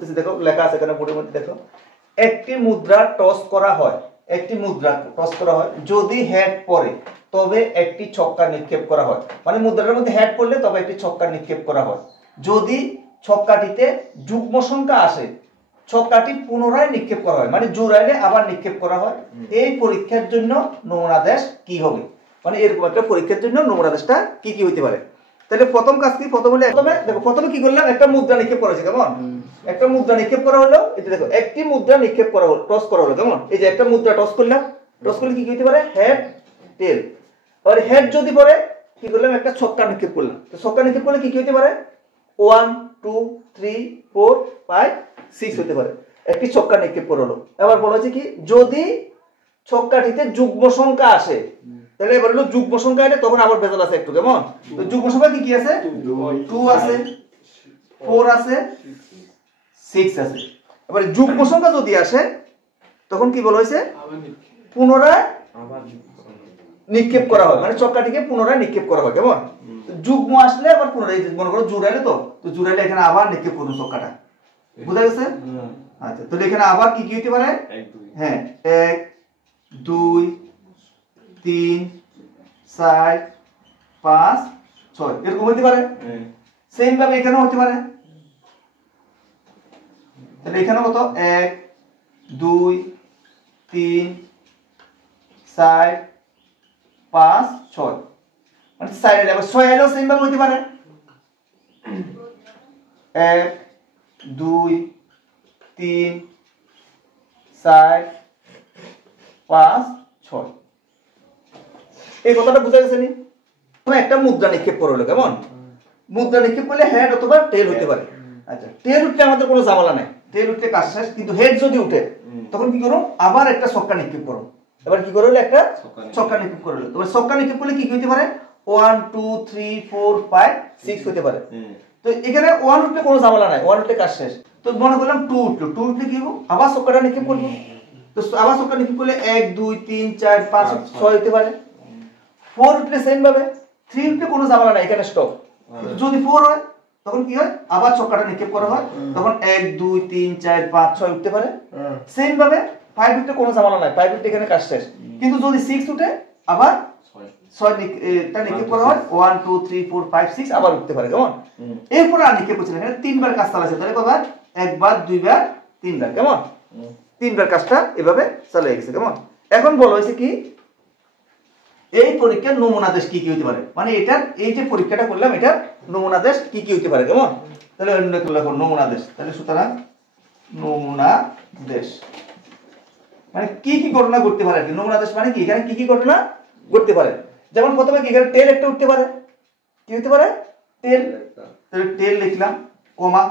করতেছি, দেখো লেখা আছে এখানে বোর্ডের মধ্যে, দেখো একটি মুদ্রা টস করা হয়, একটি মুদ্রা টস করা হয়, যদি হেড পড়ে তবে একটি ছক্কা নিক্ষেপ করা হয়। মানে মুদ্রার মধ্যে হেড পড়লে তবে একটি ছক্কা নিক্ষেপ করা হয়। যদি ছক্কাটিতে যুগ্ম সংখ্যা আসে ছক্কাটি পুনরায় নিক্ষেপ করা হয়, মানে জোড়াইলে আবার নিক্ষেপ করা হয়। এই পরীক্ষার জন্য নমুনাদেশ কি হবে, মানে এরকম একটা পরীক্ষার জন্য নমুনাদেশটা কি কি হইতে পারে। তাহলে প্রথম কাজ কি, প্রথমে দেখো প্রথমে কি করলাম, একটা মুদ্রা নিক্ষেপ করা হয়েছে, কেমন একটা মুদ্রা নিক্ষেপ করা হলো, এটা দেখো একটি মুদ্রা নিক্ষেপ করা হলো, টস করা হলো, কেমন এই যে একটা মুদ্রা টস করলাম, টস করলে কি হইতে পারে, হেড টেল। আর হেড যদি পড়ে কি করলাম, একটা ছক্কা নিক্ষেপ করলাম, তো ছক্কা নিক্ষেপ করলে কি কি হইতে পারে, 1 2 3 4 5 6 হতে পারে, একটি ছক্কা নিক্ষেপ করা হলো। এবার বলা হচ্ছে কি, যদি ছক্কাটিতে যুগ্ম সংখ্যা আসে, তাহলে এবার হলো যুগ্ম সংখ্যা এলে তখন আবার ভেজাল আছে একটু, কেমন তো যুগ্ম সংখ্যা কি কি আছে, 2 আছে, 4 আছে, 6 আছে। এবার যুগ্ম সংখ্যা যদি আসে তখন কি বলা হয়েছে, পুনরায় নিক্ষেপ করা হয়, মানে ছক্কাটিকে পুনরায় নিক্ষেপ করা হয়, কেমন যুগ্ম আসলে আবার পুনরায়, মনে করো জোড়াইলে, তো জোড়াইলে এখানে আবার নিক্ষেপ করুন ছক্কাটা, বুঝা গেছে। আচ্ছা, তাহলে এখানে আবার কি কি হতে পারে, হ্যাঁ 1 2 3 4 5 6 এরকম হতে পারে। সেম ভাবে এখানেও হতে পারে, তাহলে এখানে কত 1 2 3 4 5 6, মানে 4 এলে আবার 6 এলেও সেম ভাবে হতে পারে, 1 2 3 4 5 6। এই কথাটা বুঝা গেছে নি, একটা মুদ্রা নিক্ষেপ করা হলো, কেমন মুদ্রা নিক্ষেপ করলে হেড অথবা টেল হতে পারে। আচ্ছা, টেল উঠলে আমাদের কোনো ঝামেলা নাই, টেল উঠলে কাজ শেষ, কিন্তু হেড যদি উঠে তখন কি করো, আবার একটা ছক্কা নিক্ষেপ করো। এবার কি করলে একটা ছক্কা নিক্ষেপ করলে, তবে ছক্কা নিক্ষেপ করলে কি কি হতে পারে, 1 2 3 4 5 6 হতে পারে। তো এখানে 1 উঠলে কোনো ঝামেলা নাই, 1 উঠলে কাজ শেষ। তো মনে করলাম 2 উঠলো, 2 উঠলে কি হবে, আবার ছক্কাটা নিক্ষেপ করবো, তো আবার ছক্কা নিক্ষেপ করলে 1 2 3 4 5 6 হতে পারে। 4 উঠলে সেম ভাবে, 3 উঠলে কোনো ঝামেলা নাই, এখানে স্টপ। যদি 4 হয় তখন কি হয়, আবার ছক্কাটা নিক্ষেপ করা হয়, তখন 1 2 3 4 5 6 উঠতে পারে। সেম ভাবে 5 উঠলে কোনো ঝামেলা নাই, 5 উঠলে এখানে কাজ শেষ। কিন্তু যদি 6 উঠে আবার 6 টা নিক্ষেপ করা হয়, 1 2 3 4 5 6 আবার উঠতে পারে, কেমন এরপর আর নিক্ষেপ করছে না, এখানে 3 বার কাজ চালাচ্ছে, তাহলে কয়বার, একবার 2 বার 3 বার, কেমন 3 বার কাজটা এভাবে চালিয়ে গেছে, কেমন। এখন বলা হয়েছে কি, এই পরীক্ষার নমুনাদেশ কি কি হতে পারে, মানে এটার এই যে পরীক্ষাটা করলাম এটার নমুনাদেশ কি কি হতে পারে, কেমন তাহলে অন্য একটু লেখো নমুনাদেশ। তাহলে সুতরাং নমুনাদেশ মানে কি কি ঘটনা ঘটতে পারে, নমুনাদেশ মানে কি, এখানে কি কি ঘটনা ঘটতে পারে। যেমন প্রথমে কি, এখানে টেল একটা উঠতে পারে, কি হতে পারে, টেল, তাহলে টেল লিখলাম কমা।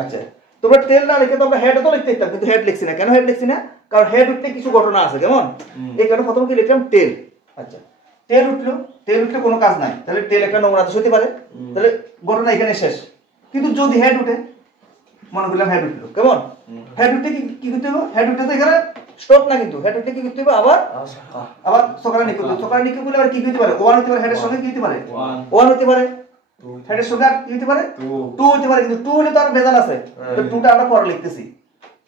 আচ্ছা, তোমরা টেল না লিখে তোমরা হেড তো লিখতে পারতাম, কিন্তু হেড লিখছি না, কেন হেড লিখছি না, কারণ হেড উঠলে কিছু ঘটনা আছে, কেমন এই কারণে প্রথমে কি লিখলাম টেল। আচ্ছা, টেল উঠলো, টেল উঠলে কোনো কাজ নাই, তাহলে টেল একটা নমুনাদেশ হতে পারে, তাহলে ঘটনা এখানে শেষ। কিন্তু যদি হেড উঠে, মনে করলাম হেড উঠলো, কেমন হেড উঠে কি করতে হবে, হেড উঠে তো এখানে স্টপ না, কিন্তু হেড উঠে কি করতে হবে, আবার ছক্কা নিক্ষেপ করতে, ছক্কা নিক্ষেপ করলে আবার কি হতে পারে, 1 হতে পারে, হেডের সঙ্গে কি হতে পারে, 1 হতে পারে, হেডের সঙ্গে আর কি হতে পারে, 2 হতে পারে, কিন্তু 2 হলে তো আর ভেজাল আছে, তো 2টা আমরা পরে লিখতেছি।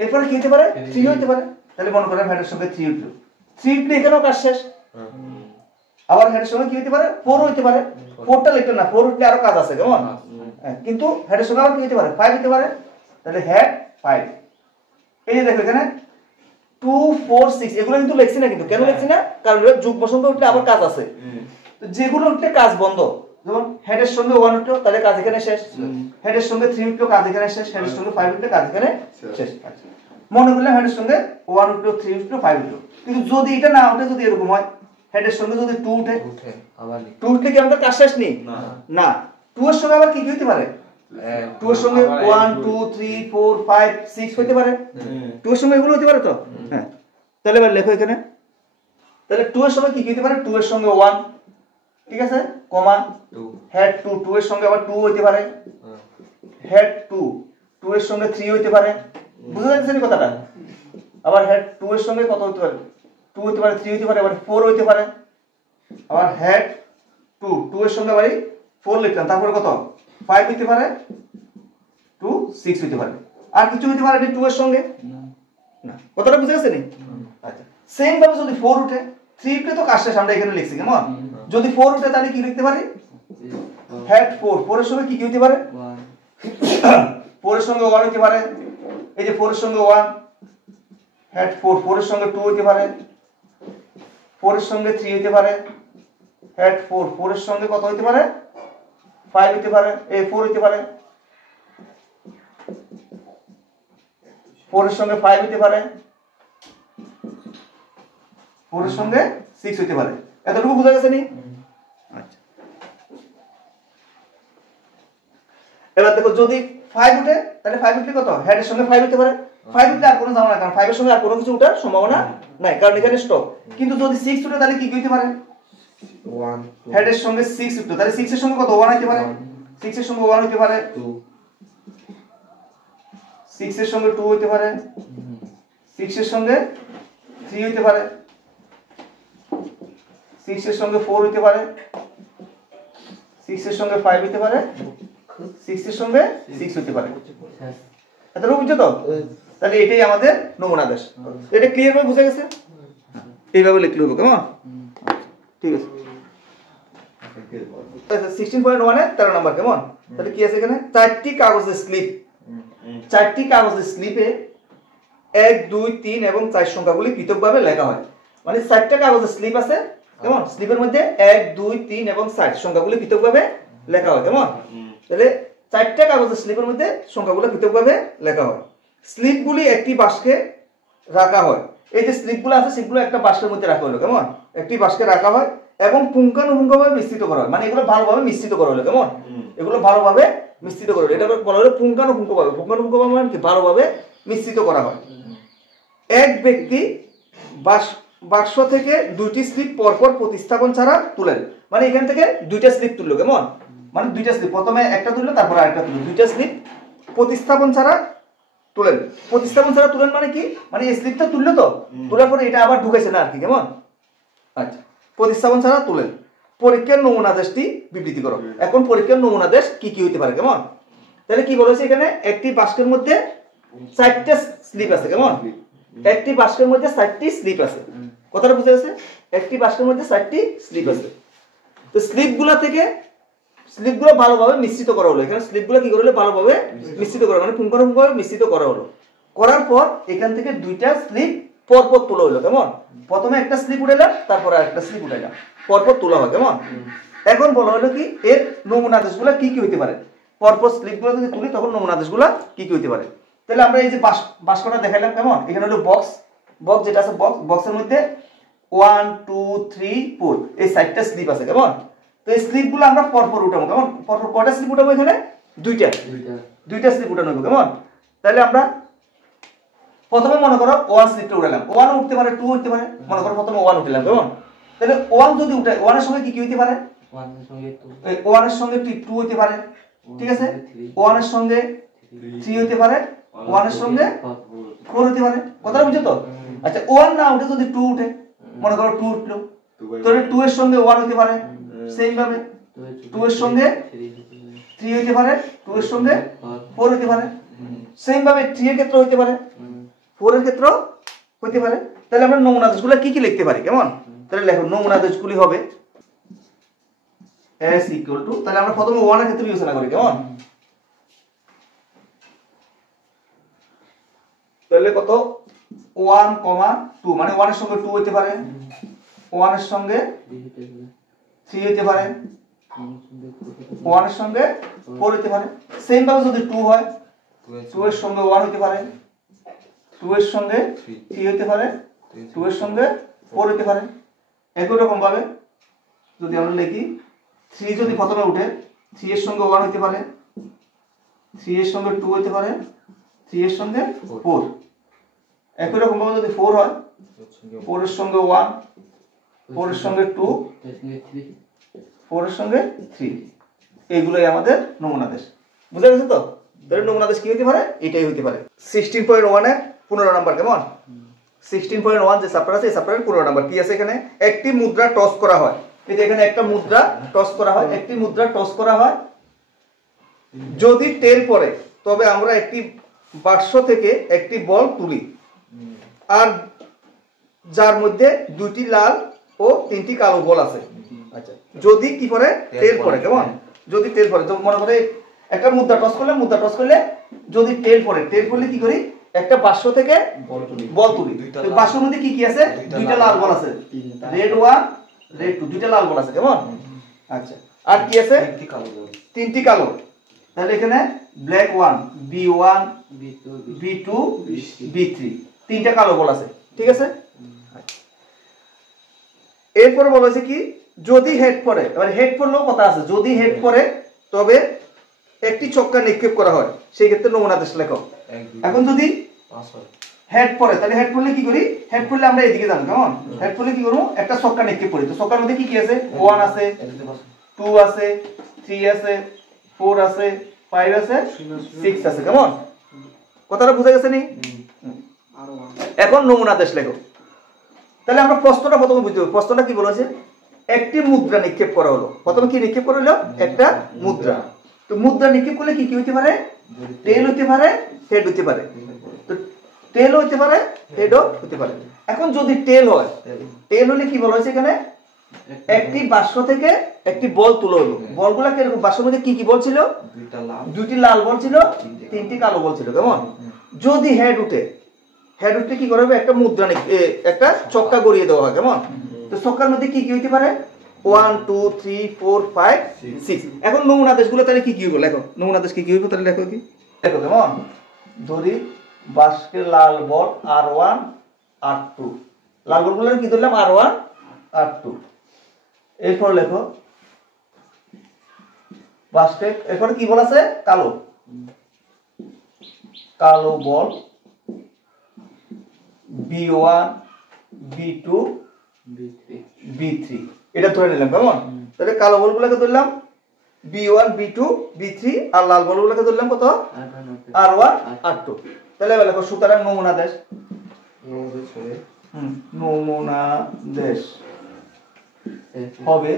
এরপরে কি হতে পারে, 3 হতে পারে, তাহলে মনে করেন হেডের সঙ্গে 3 উঠলো, 3 উঠলে এখানেও কাজ শেষ। আবার হেডের সঙ্গে কি হতে পারে, 4 হতে পারে, 4টা লিখলাম না, 4 উঠলে আরো কাজ আছে, কেমন কিন্তু হেডের সঙ্গে আবার কি হতে পারে, 5 হতে পারে, তাহলে হেড 5। এই যে দেখো এখানে 2 4 6 এগুলো কিন্তু লিখছি না, কিন্তু কেন লিখছি না, কারণ যুগ্ম সংখ্যা উঠলে আবার কাজ আছে, তো যেগুলো উঠলে কাজ বন্ধ, যেমন হেডের সঙ্গে 1 উঠলো তাহলে কাজ এখানে শেষ, হেডের সঙ্গে 3 উঠলো কাজ এখানে শেষ, হেডের সঙ্গে 5 উঠলে কাজ এখানে শেষ। আচ্ছা, মনে করলাম হেডের সঙ্গে 1 উঠলো 3 উঠলো 5 উঠলো, কিন্তু যদি এটা না উঠে, যদি এরকম হয় হেডের সঙ্গে যদি 2 উঠে, আবার 2 উঠলে কি আমাদের কাজ শেষ নেই, না 2 এর সঙ্গে আবার কি হতে পারে, 2 এর সঙ্গে 1 2 3 4 5 6 হতে পারে, 2 এর সঙ্গে এগুলো হতে পারে তো, হ্যাঁ তাহলে এবার লেখো এখানে, তাহলে 2 এর সঙ্গে কি হতে পারে, 2 এর সঙ্গে 1, ঠিক আছে, কমা হেড 2, 2 এর সঙ্গে আবার 2 হতে পারে, হেড 2, 2 এর সঙ্গে 3 হতে পারে, বুঝতে পারছেন কথাটা। আবার হেড 2 এর সঙ্গে কত হতে পারে, 2 হতে পারে, 3 হতে পারে, আবার 4 হতে পারে, আবার হেড 2, 2 এর সঙ্গে আবার 4 লিখলাম, তারপরে কত 5 হতে পারে, 2 6 হতে পারে। আর কিছু হইতে পারে 2 এর সঙ্গে না, কথাটা বুঝে গেছে নি? আচ্ছা সেম ভাবে যদি 4 উঠে, 3 উঠলে তো কাজ শেষ, আমরা এখানে লিখছি কেমন? যদি 4 উঠে তাহলে কি লিখতে পারি? হেড 4, 4 এর সঙ্গে কি কি হইতে পারে? 4 এর সঙ্গে 1 হইতে পারে, এই যে 4 এর সঙ্গে 1, হেড 4, 4 এর সঙ্গে 2 হইতে পারে, 4 এর সঙ্গে 3 হইতে পারে, হেড 4, 4 এর সঙ্গে কত হইতে পারে? 5 হইতে পারে, এই 4 হইতে পারে, 4 এর সঙ্গে 5 হইতে পারে, 4 এর সঙ্গে 6 হইতে পারে। এতটুকু বুঝা গেছে নি? আচ্ছা এবার দেখো যদি 5 উঠে তাহলে 5 উঠলে কত? হেড এর সঙ্গে 5 হইতে পারে, 5 উঠলে আর কোনো যাবে না, কারণ 5 এর সঙ্গে আর কোনো কিছু ওঠার সম্ভাবনা নাই, কারণ এখানে স্টপ। কিন্তু যদি 6 উঠে তাহলে কি কি হইতে পারে? 1 হেড এর সঙ্গে 6 উঠে, তাহলে 6 এর সঙ্গে কত? 1 হইতে পারে, 6 এর সঙ্গে 1 হইতে পারে, 2 6 এর সঙ্গে 2 হইতে পারে, 6 এর সঙ্গে 3 হইতে পারে, 6 এর সঙ্গে 4 হইতে পারে, 6 এর সঙ্গে 5 হইতে পারে, 6 এর সঙ্গে 6 হইতে পারে। এতটুকু বুঝছো তো? তাহলে এটাই আমাদের নমুনা আদেশ। এটা ক্লিয়ার ভাবে বুঝা গেছে? এইভাবে লিখলে হবে কেমন? ঠিক আছে। 16.1 এর 13 নাম্বার কেমন? তাহলে কি আছে এখানে? 4টি কাগজের স্লিপ, 4টি কাগজের স্লিপে 1 2 3 এবং 4 সংখ্যাগুলি পৃথকভাবে লেখা হয়। মানে 4টা কাগজের স্লিপ আছে কেমন? স্লিপের মধ্যে 1 2 3 এবং 4 সংখ্যাগুলি পৃথকভাবে লেখা হয় কেমন? তাহলে 4টা কাগজের স্লিপের মধ্যে সংখ্যাগুলো পৃথকভাবে লেখা হয়। স্লিপগুলি একটি বাক্সে রাখা হয়। এই যে স্লিপগুলো আছে সেগুলো একটা বাক্সের মধ্যে রাখা হলো কেমন? একটি বাক্সে রাখা হয় এবং পুঙ্খানুপুঙ্খভাবে মিশ্রিত করা হয়, মানে এগুলো ভালোভাবে মিশ্রিত করা হলো কেমন? এগুলো ভালোভাবে মিশ্রিত করা হলো, এটা বলা হলো পুঙ্খানুপুঙ্খভাবে। পুঙ্খানুপুঙ্খভাবে মানে কি? ভালোভাবে মিশ্রিত করা হয়। এক ব্যক্তি বাক্স থেকে 2টি স্লিপ পরপর প্রতিস্থাপন ছাড়া তুলেন, মানে এখান থেকে 2টা স্লিপ তুললো কেমন? মানে 2টা স্লিপ, প্রথমে একটা তুললো তারপর আরেকটা তুললো, 2টা স্লিপ প্রতিস্থাপন ছাড়া তুলেন। প্রতিস্থাপন ছাড়া তুলেন মানে কি? মানে এই স্লিপটা তুললো তো, তোলার পরে এটা আবার ঢুকেছে না আর কি কেমন? আচ্ছা প্রতিস্থাপন ছাড়া তুলেন। পরীক্ষার নমুনাদেশটি বিবৃতি করো। এখন পরীক্ষার নমুনাদেশ কি কি হইতে পারে কেমন? তাহলে কি বলেছে এখানে? একটি বাক্সের মধ্যে 4টা স্লিপ আছে কেমন? একটি বাক্সের মধ্যে 4টি স্লিপ আছে। কথাটা বুঝা গেছে? একটি বাক্সের মধ্যে 4টি স্লিপ আছে। তো স্লিপগুলো ভালোভাবে মিশ্রিত করা হলো। এখানে স্লিপগুলো কি করলে? ভালোভাবে মিশ্রিত করা, মানে পুঙ্খানুপুঙ্খভাবে মিশ্রিত করা হলো। করার পর এখান থেকে 2টা স্লিপ পরপর তোলা হলো কেমন? প্রথমে একটা স্লিপ উঠাইলাম, তারপর আরেকটা স্লিপ উঠাইলাম, পরপর তোলা হয় কেমন? এখন বলা হলো কি এর নমুনাদেশগুলো কি কি হইতে পারে? পরপর স্লিপগুলো যদি তুলি তখন নমুনাদেশগুলো কি কি হইতে পারে? তাহলে আমরা এই যে বাক্সটা দেখাইলাম কেমন? এখানে হলো বক্স যেটা আছে, বক্সের মধ্যে 1 2 3 4 এই 4টা স্লিপ আছে কেমন? তো এই স্লিপগুলো আমরা পরপর উঠাবো কেমন? পরপর কয়টা স্লিপ উঠাবো? এখানে দুইটা স্লিপ উঠানো হবে কেমন? তাহলে আমরা প্রথমে মনে করো 1 স্লিপটা উঠালাম, 1 উঠতে পারে, 2 উঠতে পারে, মনে করো প্রথমে 1 উঠালাম কেমন? তাহলে 1 যদি উঠাই, 1 এর সঙ্গে কি কি হইতে পারে? 1 এর সঙ্গে 2 হইতে পারে, ঠিক আছে? 1 এর সঙ্গে 3 হইতে পারে, 1 এর সঙ্গে 4 হইতে পারে। কথাটা বুঝছো তো? আচ্ছা 1 না উঠে যদি 2 উঠে, মনে করো 2 উঠলো, তাহলে 2 এর সঙ্গে 1 হইতে পারে, সেম ভাবে 2 এর সঙ্গে 3 হইতে পারে, 2 এর সঙ্গে 4 হইতে পারে, সেম ভাবে 3 এর ক্ষেত্রে হইতে পারে, 4 এর ক্ষেত্রে হইতে পারে। তাহলে আমরা নমুনাদেশগুলো কি কি লিখতে পারি কেমন? তাহলে লেখো নমুনাদেশগুলি হবে s ইকুয়াল টু, তাহলে আমরা প্রথমে 1 এর ক্ষেত্রে বিবেচনা করি কেমন? তাহলে কত? 1 2, মানে 1 এর সঙ্গে 2 হইতে পারে, 1 এর সঙ্গে 3 হইতে পারে, 1 এর সঙ্গে 4 হইতে পারে। সেম ভাবে যদি 2 হয়, 2 এর সঙ্গে 1 হইতে পারে, 2 এর সঙ্গে 3 হইতে পারে, 2 এর সঙ্গে 4 হইতে পারে। একই রকম ভাবে যদি আমরা লিখি 3 যদি প্রথমে উঠে, 3 এর সঙ্গে 1 হইতে পারে, 3 এর সঙ্গে 2 হইতে পারে, 3 এর সঙ্গে 4। একই রকম ভাবে যদি 4 হয়, 4 এর সঙ্গে 1, 4 এর সঙ্গে 2, 4 এর সঙ্গে 3। এইগুলোই আমাদের নমুনাদেশ। বুঝা গেছে তো? তাহলে নমুনাদেশ কি হইতে পারে? এটাই হইতে পারে। 16.1 এর 15 নাম্বার কেমন? 16.1 যে চ্যাপ্টার আছে এই চ্যাপ্টারের 15 নাম্বার কি আছে এখানে? একটি মুদ্রা টস করা হয়। এই যে এখানে একটা মুদ্রা টস করা হয়, একটি মুদ্রা টস করা হয়। যদি টেল পড়ে তবে আমরা একটি বাক্স থেকে একটি বল তুলি আর যার মধ্যে 2টি লাল ও 3টি কালো বল আছে। আচ্ছা, যদি কি পড়ে টেল পড়ে, কেমন? যদি টেল পড়ে, তো মনে করে একটা মুদ্রা টস করলে যদি টেল পড়লে কি করি, একটা বাক্স থেকে বল তুলি। বাক্সের মধ্যে কি কি আছে? 2টা লাল বল আছে, রেড 1 রেড 2, 2টা লাল বল আছে, কেমন? আচ্ছা, আর কি আছে? 3টি কালো। তাহলে এখানে ব্ল্যাক 1 B1 B2 B3, 3টা কালো বল আছে, ঠিক আছে? এরপরে বলা হয়েছে কি, যদি হেড পড়ে, এবার হেড পড়লেও কথা আছে, যদি হেড পড়ে তবে একটি ছক্কা নিক্ষেপ করা হয়, সেই ক্ষেত্রে নমুনা আদেশ লেখো। এখন যদি হেড পড়ে, তাহলে হেড পড়লে কি করি? হেড পড়লে আমরা এদিকে যাবো, কেমন? হেড পড়লে কি করবো? একটা ছক্কা নিক্ষেপ করি। তো ছক্কার মধ্যে কি কি আছে? 1 আছে, 2 আছে, 3 আছে, 4 আছে, 5 আছে, 6 আছে, কেমন? কথাটা বুঝা গেছে নি? এখন নমুনা আদেশ লেখো। তাহলে আমরা প্রশ্নটা প্রথমে বুঝতে হবে। প্রশ্নটা কি বলেছে? একটি মুদ্রা নিক্ষেপ করা হলো। প্রথমে কি নিক্ষেপ করা হলো? একটা মুদ্রা। তো মুদ্রা নিক্ষেপ করলে কি কি হতে পারে? টেল হতে পারে, হেড হতে পারে। তো টেল হতে পারে, হেডও হতে পারে। এখন যদি টেল হয়, টেল হলে কি বলা হয়েছে এখানে? একটি বাক্স থেকে একটি বল তুলে হলো। বলগুলা কিরকম? বাক্সের মধ্যে কি কি বল ছিল? 2টি লাল বল ছিল, 3টি কালো বল ছিল, কেমন? যদি হেড উঠে, হেড উঠলে কি করা হবে? একটা মুদ্রা একটা ছক্কা গড়িয়ে দেওয়া হয়, কেমন? তো ছক্কার মধ্যে কি কি হইতে পারে? 1 2 3 4 5 6। এখন নমুনা আদেশগুলো তাহলে কি কি হবে? লেখো নমুনা আদেশ কি কি হবে, তাহলে লেখো কি? লেখো, কেমন? ধরি বাস্কের লাল বল R1 R2, লাল বলগুলো কি ধরলাম? R1 R2। এরপর লেখো বাস্কেট, এরপর কি বল আছে? কালো, কালো বল B1 B2 B3, এটা ধরে নিলাম, কেমন? তাহলে কালো বলগুলোকে ধরলাম B1 B2 B3, আর লাল বলগুলোকে ধরলাম কত? R1 R2। তাহলে এবার লেখো সুতরাং নমুনা আদেশ। নমুনা আদেশ হবে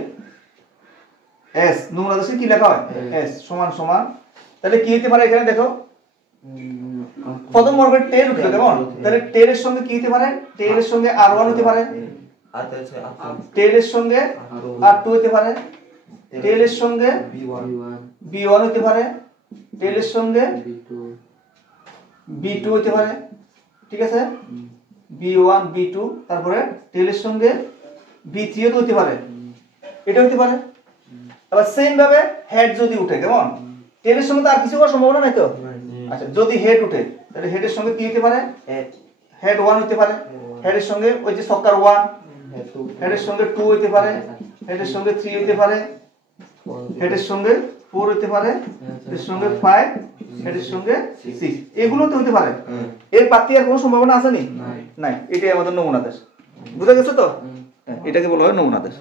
S। নমুনা আদেশে কি লেখা হয়? S সমান সমান। তাহলে কি হতে পারে এখানে দেখো, প্রথম বর্গের টেল উঠলো, কেমন? তাহলে টেলের সঙ্গে কি হতে পারে? টেলের সঙ্গে R1 হতে পারে, টেলের সঙ্গে R2 হতে পারে, টেলের সঙ্গে B1 হতে পারে, টেলের সঙ্গে B2 হতে পারে, ঠিক আছে? B1 B2, তারপরে টেলের সঙ্গে B3 ও হতে পারে, এটা হতে পারে। আবার সেম ভাবে হেড যদি উঠে, কেমন? টেলের সঙ্গে তো আর কিছু হওয়ার সম্ভাবনা নাই তো। আচ্ছা, যদি হেড উঠে তাহলে হেডের সঙ্গে কি হতে পারে? হেড 1 হতে পারে, হেডের সঙ্গে ওই যে ছক্কার 1, হেডের সঙ্গে 2 হতে পারে, হেডের সঙ্গে 3 হতে পারে, হেডের সঙ্গে 4 হতে পারে, হেডের সঙ্গে 5, হেডের সঙ্গে 6, এগুলো তো হতে পারে। এর বাকি আর কোনো সম্ভাবনা আছে নি? নাই। এটাই আমাদের নমুনা আদেশ। বুঝা গেছে তো? এটাকে বলা হয় নমুনা আদেশ।